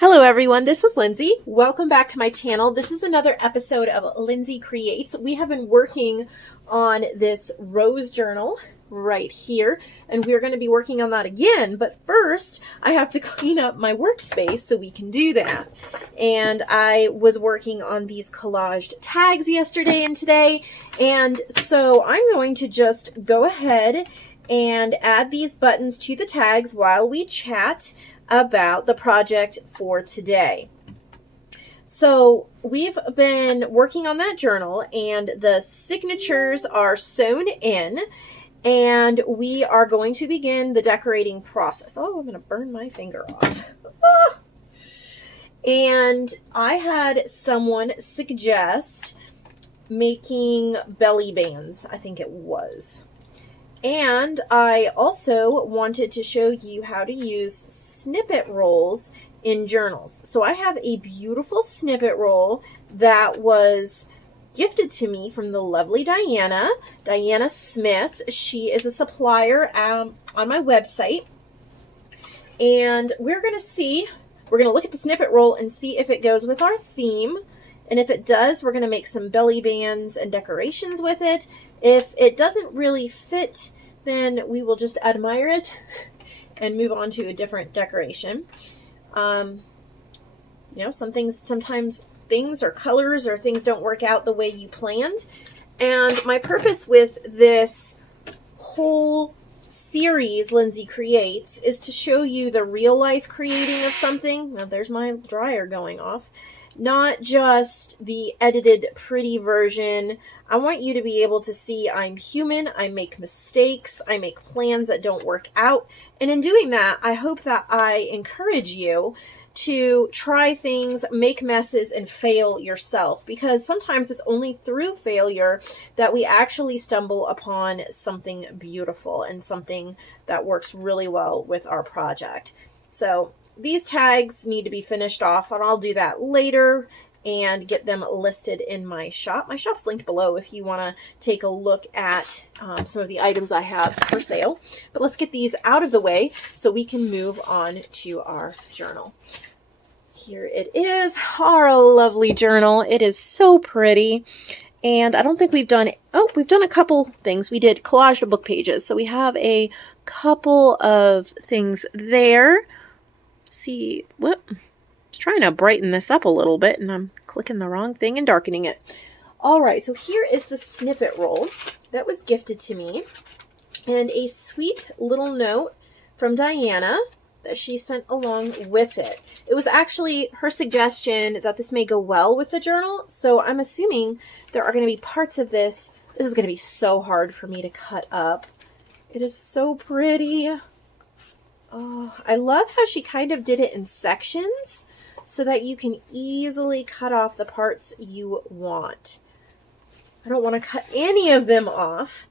Hello everyone, this is Lindsay. Welcome back to my channel. This is another episode of Lindsay Creates. We have been working on this rose journal right here, and we're going to be working on that again, but first I have to clean up my workspace so we can do that. And I was working on these collaged tags yesterday and today, and so I'm going to just go ahead and add these buttons to the tags while we chat about the project for today. So we've been working on that journal and the signatures are sewn in, and we are going to begin the decorating process. Oh, I'm going to burn my finger off. Ah. And I had someone suggest making belly bands, I think it was. And I also wanted to show you how to use snippet rolls in journals. So I have a beautiful snippet roll that was gifted to me from the lovely Diana Smith. She is a supplier on my website. And we're going to look at the snippet roll and see if it goes with our theme. And if it does, we're going to make some belly bands and decorations with it. If it doesn't really fit, then we will just admire it and move on to a different decoration. You know, sometimes things or colors or things don't work out the way you planned. And my purpose with this whole series, Lindsay Creates, is to show you the real life creating of something. Now, there's my dryer going off. Not just the edited pretty version. I want you to be able to see I'm human, I make mistakes, I make plans that don't work out. And in doing that, I hope that I encourage you to try things, make messes, and fail yourself. Because sometimes it's only through failure that we actually stumble upon something beautiful and something that works really well with our project. So these tags need to be finished off, and I'll do that later and get them listed in my shop. My shop's linked below if you want to take a look at some of the items I have for sale. But let's get these out of the way so we can move on to our journal. Here it is, our lovely journal. It is so pretty. And I don't think we've done a couple things. We did collage to book pages. So we have a couple of things there. See, what? I was trying to brighten this up a little bit and I'm clicking the wrong thing and darkening it. All right, so here is the snippet roll that was gifted to me, and a sweet little note from Diana that she sent along with it. It was actually her suggestion that this may go well with the journal, so I'm assuming there are going to be parts of this. This is going to be so hard for me to cut up. It is so pretty. Oh, I love how she kind of did it in sections so that you can easily cut off the parts you want. I don't want to cut any of them off.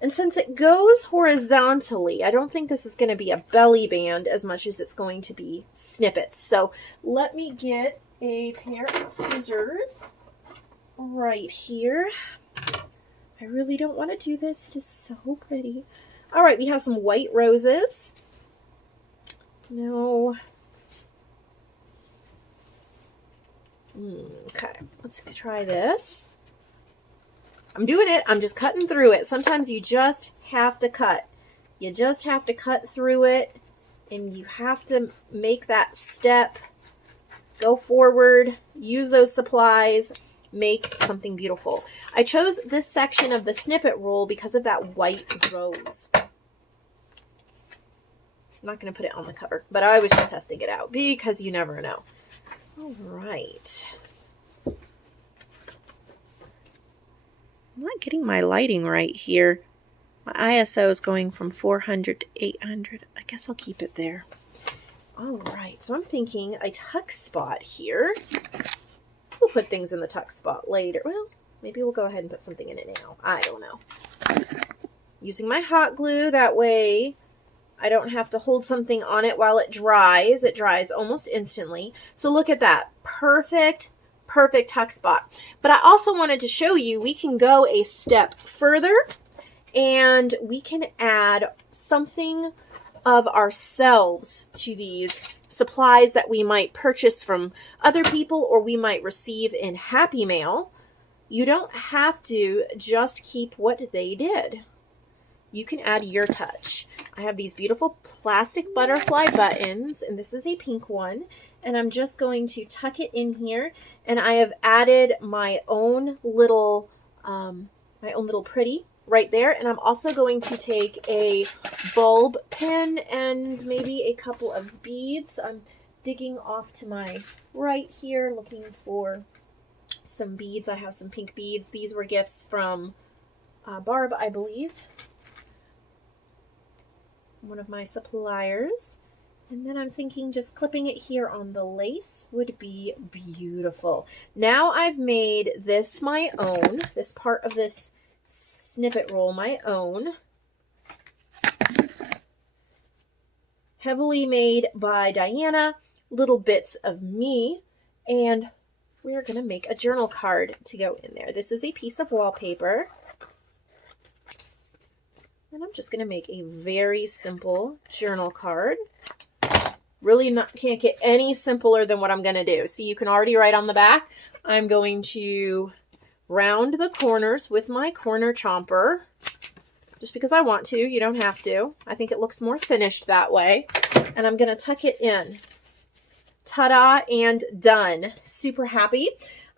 And since it goes horizontally, I don't think this is going to be a belly band as much as it's going to be snippets. So let me get a pair of scissors right here. I really don't want to do this. It is so pretty. All right, we have some white roses. No. Okay, let's try this. I'm doing it. I'm just cutting through it. Sometimes you just have to cut. You just have to cut through it, and you have to make that step. Go forward. Use those supplies. Make something beautiful. I chose this section of the snippet roll because of that white rose. I'm not going to put it on the cover, but I was just testing it out because you never know. All right. I'm not getting my lighting right here. My ISO is going from 400 to 800. I guess I'll keep it there. All right. So I'm thinking a tuck spot here. We'll put things in the tuck spot later. Well, maybe we'll go ahead and put something in it now. I don't know. Using my hot glue, that way I don't have to hold something on it while it dries. It dries almost instantly. So look at that. Perfect tuck spot. But I also wanted to show you we can go a step further and we can add something of ourselves to these supplies that we might purchase from other people or we might receive in Happy Mail, you don't have to just keep what they did. You can add your touch. I have these beautiful plastic butterfly buttons, and this is a pink one, and I'm just going to tuck it in here, and I have added my own little pretty right there, and I'm also going to take a bulb pin and maybe a couple of beads. I'm digging off to my right here, looking for some beads. I have some pink beads. These were gifts from Barb, I believe, one of my suppliers. And then I'm thinking just clipping it here on the lace would be beautiful. Now I've made this my own, this part of this snippet roll my own. Heavily made by Diana, little bits of me, and we're going to make a journal card to go in there. This is a piece of wallpaper. And I'm just going to make a very simple journal card. Really can't get any simpler than what I'm going to do. See, you can already write on the back. I'm going to round the corners with my corner chomper. Just because I want to. You don't have to. I think it looks more finished that way. And I'm going to tuck it in. Ta-da, and done. Super happy.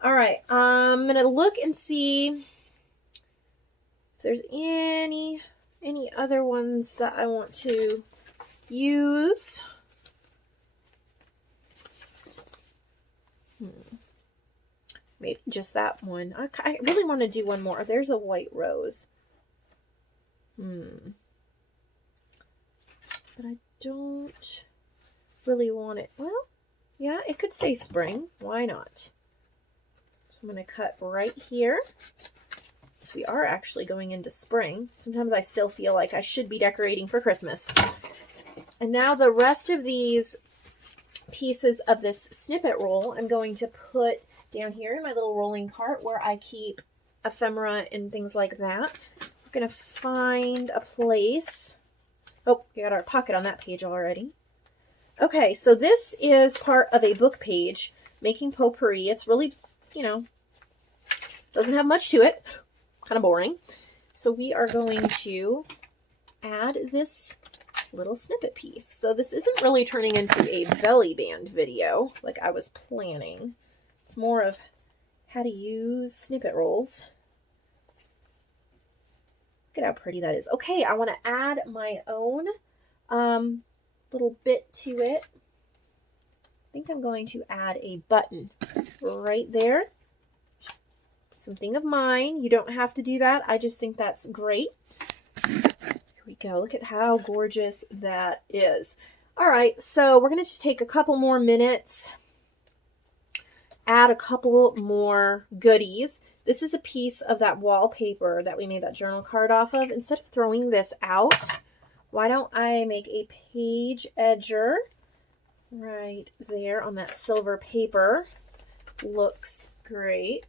All right, I'm going to look and see if there's any other ones that I want to use. Maybe just that one. I really want to do one more. There's a white rose. But I don't really want it. Well, yeah, it could say spring. Why not? So I'm going to cut right here. So we are actually going into spring. Sometimes I still feel like I should be decorating for Christmas. And now the rest of these pieces of this snippet roll, I'm going to put down here in my little rolling cart where I keep ephemera and things like that. We're going to find a place. Oh, we got our pocket on that page already. Okay, so this is part of a book page, Making Potpourri. It's really, doesn't have much to it. Kind of boring. So we are going to add this little snippet piece. So this isn't really turning into a belly band video like I was planning. It's more of how to use snippet rolls. Look at how pretty that is. Okay, I want to add my own little bit to it. I think I'm going to add a button right there. Just something of mine. You don't have to do that. I just think that's great. Here we go. Look at how gorgeous that is. All right, so we're going to just take a couple more minutes, add a couple more goodies. This is a piece of that wallpaper that we made that journal card off of. Instead of throwing this out, why don't I make a page edger right there on that silver paper? Looks great.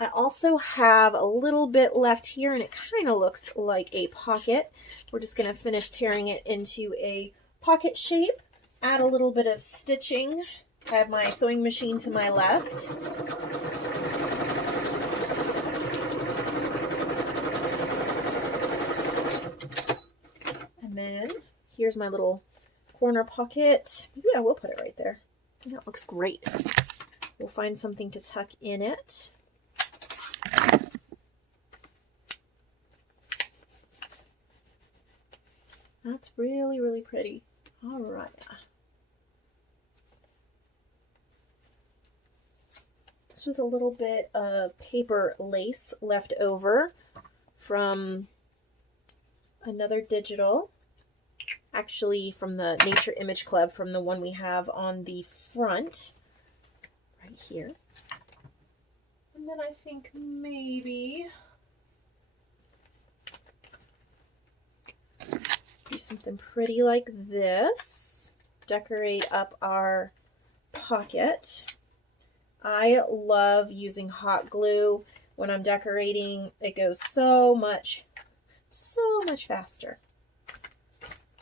I also have a little bit left here, and it kind of looks like a pocket. We're just going to finish tearing it into a pocket shape. Add a little bit of stitching. I have my sewing machine to my left. And then here's my little corner pocket. Maybe I will put it right there. I think that looks great. We'll find something to tuck in it. That's really, really pretty. All right. This was a little bit of paper lace left over from another digital, actually from the Nature Image Club, from the one we have on the front right here. And then I think maybe do something pretty like this. Decorate up our pocket. I love using hot glue when I'm decorating. It goes so much faster.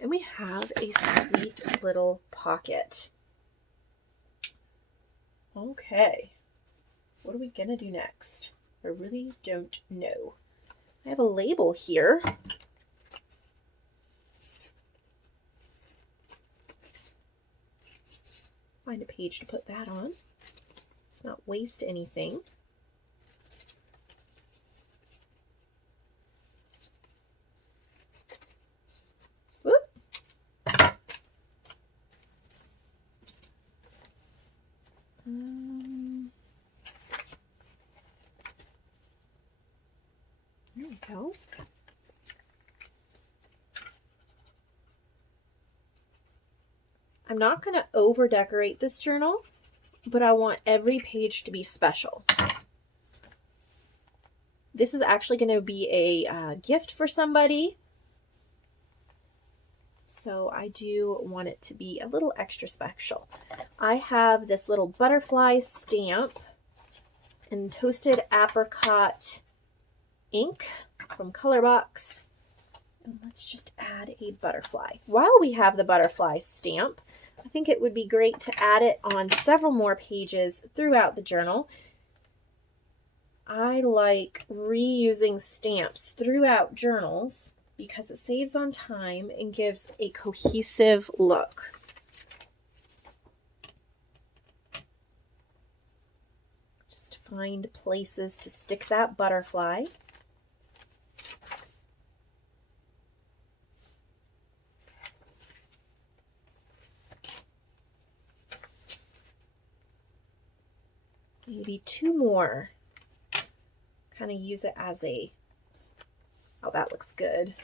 And we have a sweet little pocket. Okay. What are we gonna do next? I really don't know. I have a label here. Find a page to put that on. Let's not waste anything. Whoop. There we go. I'm not going to over decorate this journal, but I want every page to be special. This is actually going to be a gift for somebody. So I do want it to be a little extra special. I have this little butterfly stamp and toasted apricot ink from Colorbox. And let's just add a butterfly. While we have the butterfly stamp, I think it would be great to add it on several more pages throughout the journal. I like reusing stamps throughout journals because it saves on time and gives a cohesive look. Just find places to stick that butterfly. Maybe two more. Kind of use it as a, oh, that looks good.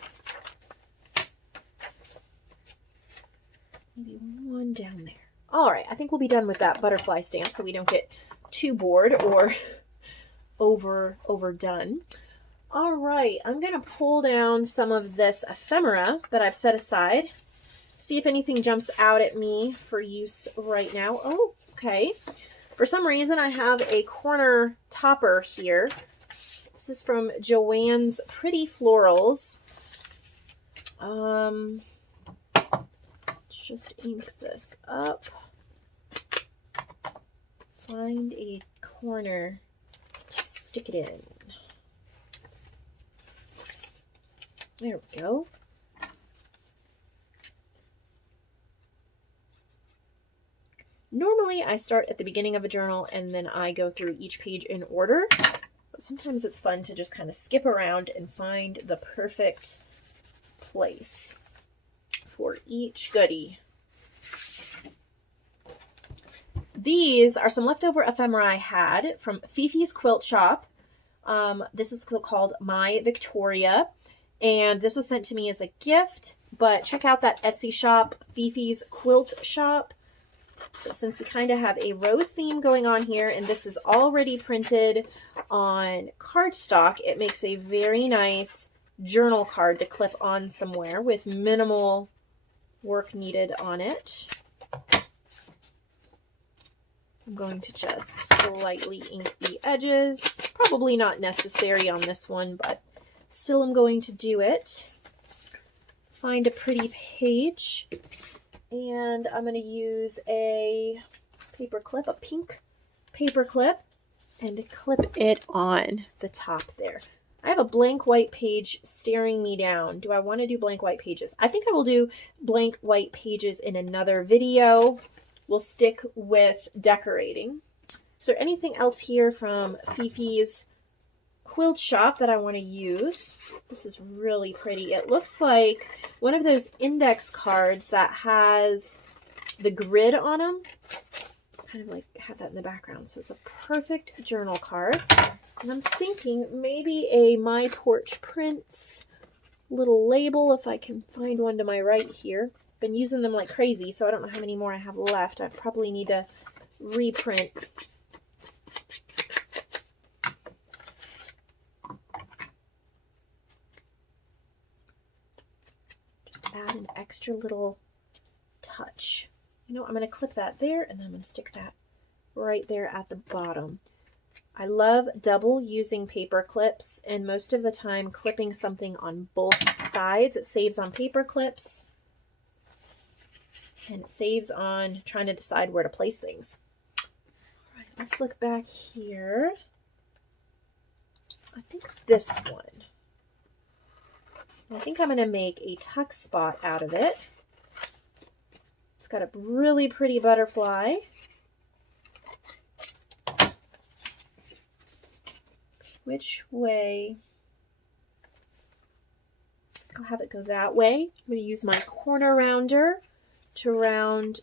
Maybe one down there. All right, I think we'll be done with that butterfly stamp so we don't get too bored or overdone. All right, I'm gonna pull down some of this ephemera that I've set aside. See if anything jumps out at me for use right now. Oh, okay. For some reason, I have a corner topper here. This is from Joann's Pretty Florals. Let's just ink this up. Find a corner to stick it in. There we go. Normally, I start at the beginning of a journal and then I go through each page in order. But sometimes it's fun to just kind of skip around and find the perfect place for each goodie. These are some leftover ephemera I had from Fifi's Quilt Shop. This is called My Victoria, and this was sent to me as a gift, but check out that Etsy shop, Fifi's Quilt Shop. Since we kind of have a rose theme going on here, and this is already printed on cardstock, it makes a very nice journal card to clip on somewhere with minimal work needed on it. I'm going to just slightly ink the edges. Probably not necessary on this one, but still I'm going to do it. Find a pretty page. And I'm going to use a paper clip, a pink paper clip, and clip it on the top there. I have a blank white page staring me down. Do I want to do blank white pages? I think I will do blank white pages in another video. We'll stick with decorating. Is there anything else here from Fifi's Quilt Shop that I want to use? This is really pretty. It looks like one of those index cards that has the grid on them. Kind of like have that in the background. So it's a perfect journal card. And I'm thinking maybe a My Porch Prints little label, if I can find one to my right here. Been using them like crazy, so I don't know how many more I have left. I probably need to reprint. Just add an extra little touch. You know, I'm going to clip that there, and I'm going to stick that right there at the bottom. I love double using paper clips, and most of the time clipping something on both sides. It saves on paper clips. And it saves on trying to decide where to place things. All let's look back here. I think this one. I think I'm going to make a tuck spot out of it. It's got a really pretty butterfly. Which way? I'll have it go that way. I'm going to use my corner rounder to round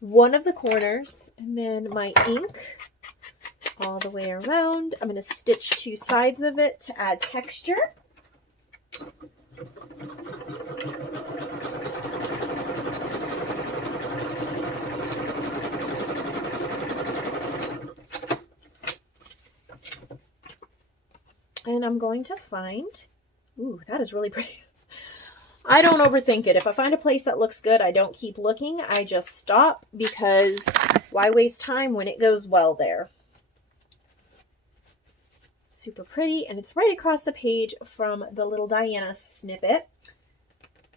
one of the corners, and then my ink all the way around. I'm going to stitch two sides of it to add texture. And I'm going to find, ooh, that is really pretty. I don't overthink it. If I find a place that looks good, I don't keep looking. I just stop, because why waste time when it goes well there? Super pretty, and it's right across the page from the little Diana snippet.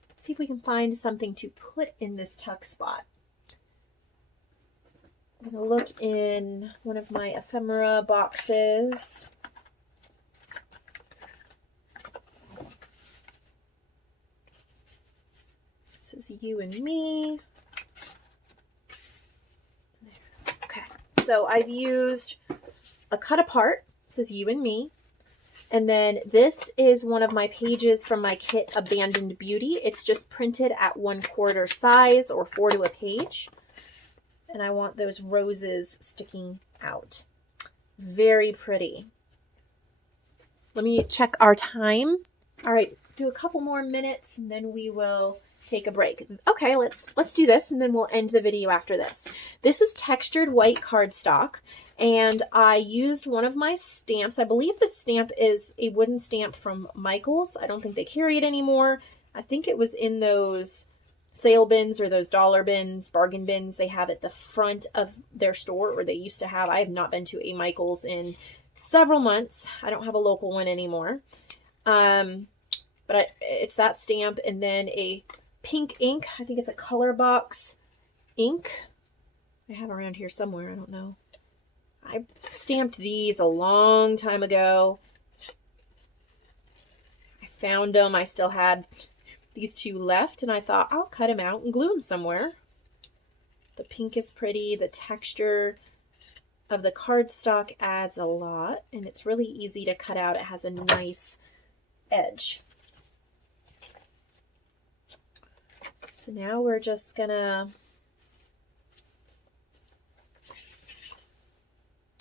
Let's see if we can find something to put in this tuck spot. I'm going to look in one of my ephemera boxes. This is you and me. Okay, so I've used a cut apart. This is you and me. And then this is one of my pages from my kit, Abandoned Beauty. It's just printed at 1/4 size, or 4 to a page. And I want those roses sticking out. Very pretty. Let me check our time. All right, do a couple more minutes and then we will take a break. Okay, let's do this and then we'll end the video after this. This is textured white cardstock, and I used one of my stamps. I believe this stamp is a wooden stamp from Michael's. I don't think they carry it anymore. I think it was in those sale bins or those dollar bins, bargain bins they have at the front of their store, or they used to have. I have not been to a Michael's in several months. I don't have a local one anymore. But it's that stamp, and then a pink ink. I think it's a Color Box ink. I have around here somewhere. I don't know. I stamped these a long time ago. I found them. I still had these two left, and I thought I'll cut them out and glue them somewhere. The pink is pretty. The texture of the cardstock adds a lot, and it's really easy to cut out. It has a nice edge. So now we're just gonna,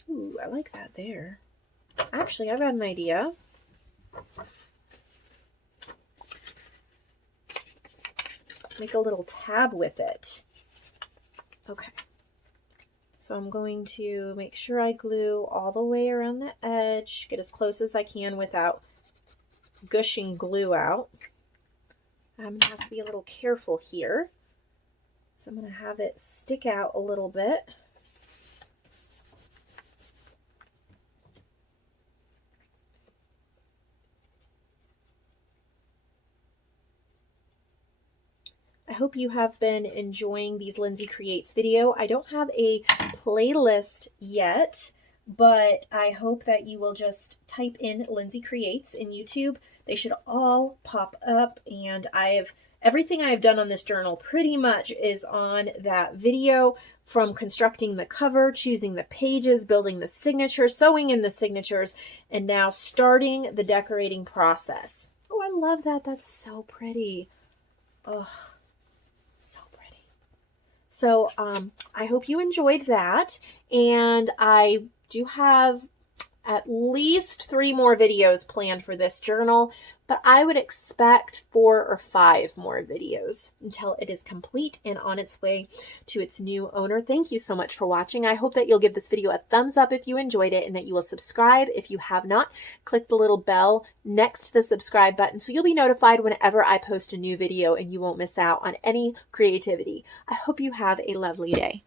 ooh, I like that there. Actually, I've got an idea. Make a little tab with it. Okay. So I'm going to make sure I glue all the way around the edge, get as close as I can without gushing glue out. I'm going to have to be a little careful here. So I'm going to have it stick out a little bit. I hope you have been enjoying these Lindsey Creates video. I don't have a playlist yet, but I hope that you will just type in Lindsey Creates in YouTube. They should all pop up, and everything I've done on this journal pretty much is on that video, from constructing the cover, choosing the pages, building the signatures, sewing in the signatures, and now starting the decorating process. Oh, I love that. That's so pretty. Oh, so pretty. So I hope you enjoyed that, and I do have at least 3 more videos planned for this journal, but I would expect 4 or 5 more videos until it is complete and on its way to its new owner. Thank you so much for watching. I hope that you'll give this video a thumbs up if you enjoyed it, and that you will subscribe if you have not. Click the little bell next to the subscribe button so you'll be notified whenever I post a new video and you won't miss out on any creativity. I hope you have a lovely day.